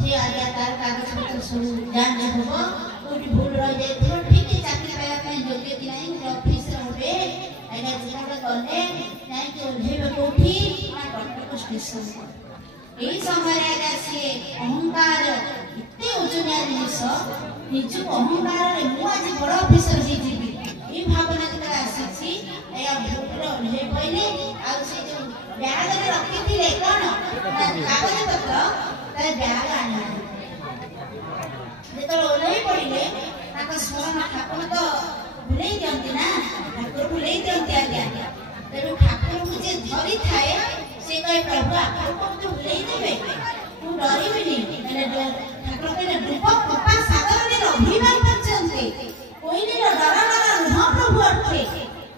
थे आज्ञा तार कागज पत्र सब जांच होबो कोठी भूल रह जाय तो ठीक है चाकरी पाया पे योग्य कि नहीं ऑफिस रे होबे आज्ञा जिना गले नहीं कि ओल्हेबे कोठी ना डॉक्टर को स्टेशन एई समय आज्ञा से अहंकार इते ओजनिया जिनिस निज अहंकार रे मु आज बड़ ऑफिसर ही जीवी ई भावना जरा आसीछि एया भूल ओल्हे पहिले आ से जो ब्याग रे रखिथिले कोन कागज पत्र तारे ब्याग आना जेतो ओल्हे पड़िले ताको स्मरण ठाकुर तो भूलै दियंती ना ठाकुर भूलै दियंती आज्ञा तेनु ठाकुर को जे धरि थाए से कहे प्रभु आपन को तो भूलै देबे तू डरिबिनी माने ठाकुर कहले रूप कृपा सागर रे अभिमान करचंते कोइले डरा डरा न प्रभु अठे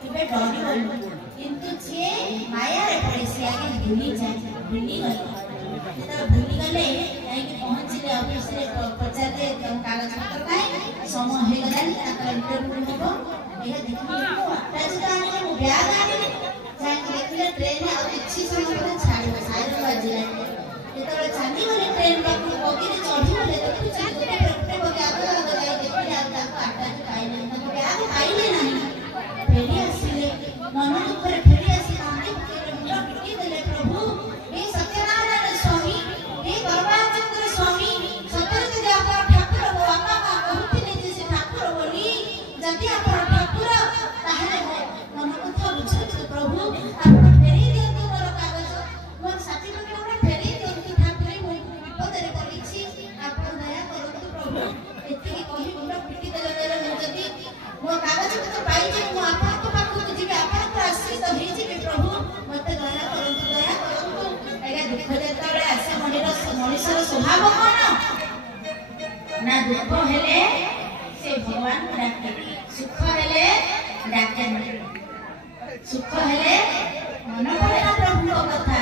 तबे डरिबो किंतु जे माया रे पड़े से आगे भूली जाए भूली गले जेता भूली गले नहीं कि पहुंचले ऑफिस रे पचाते कागज पत्र काय समय हे गलानी ताकर इंटरव्यू होबो एहे देखि राजधानी में ब्याग आनी जाय के देखले ट्रेन आ किछि समय पर छाड़ी साइड बाजिला जेतबे चांदी गले ट्रेन बाकू बगी रे चढ़ी गले देखि चांदी पे बगी आगे आगे जाय देखि आ ताको आटा खाइले ताको ब्याग खाइले नहीं फेरी आसीले मन दुखरे फेरी आसी कांदी के मुंडा पिटी देले प्रभु हे सत्यनारायण स्वामी हे गौरवाचंद्र स्वामी सत्य के आप ठाकुर को आपा का कहथिले जे से ठाकुर बोली जदि आप ठाकुर ताहले मन कथा बुझत प्रभु आप फेरी दियंतु मोर कागज मोर सर्टिफिकेट मोर फेरी दियंतु ठाकुर मो विपद रे पड़िछि आप दया करंतु प्रभु एति कहि मुंडा पिटी देले जदि मो कागज तो पाई जे मो आपा को पाखु जिबे आपा को आसी तो हे जिबे प्रभु मते दया करंतु एगा दुख जेतबे आसे मनुष्यर स्वभाव कोन ना दुख हेले से भगवान को डाके सुख हेले डाके सुख हेले मन पड़े प्रभु को कथा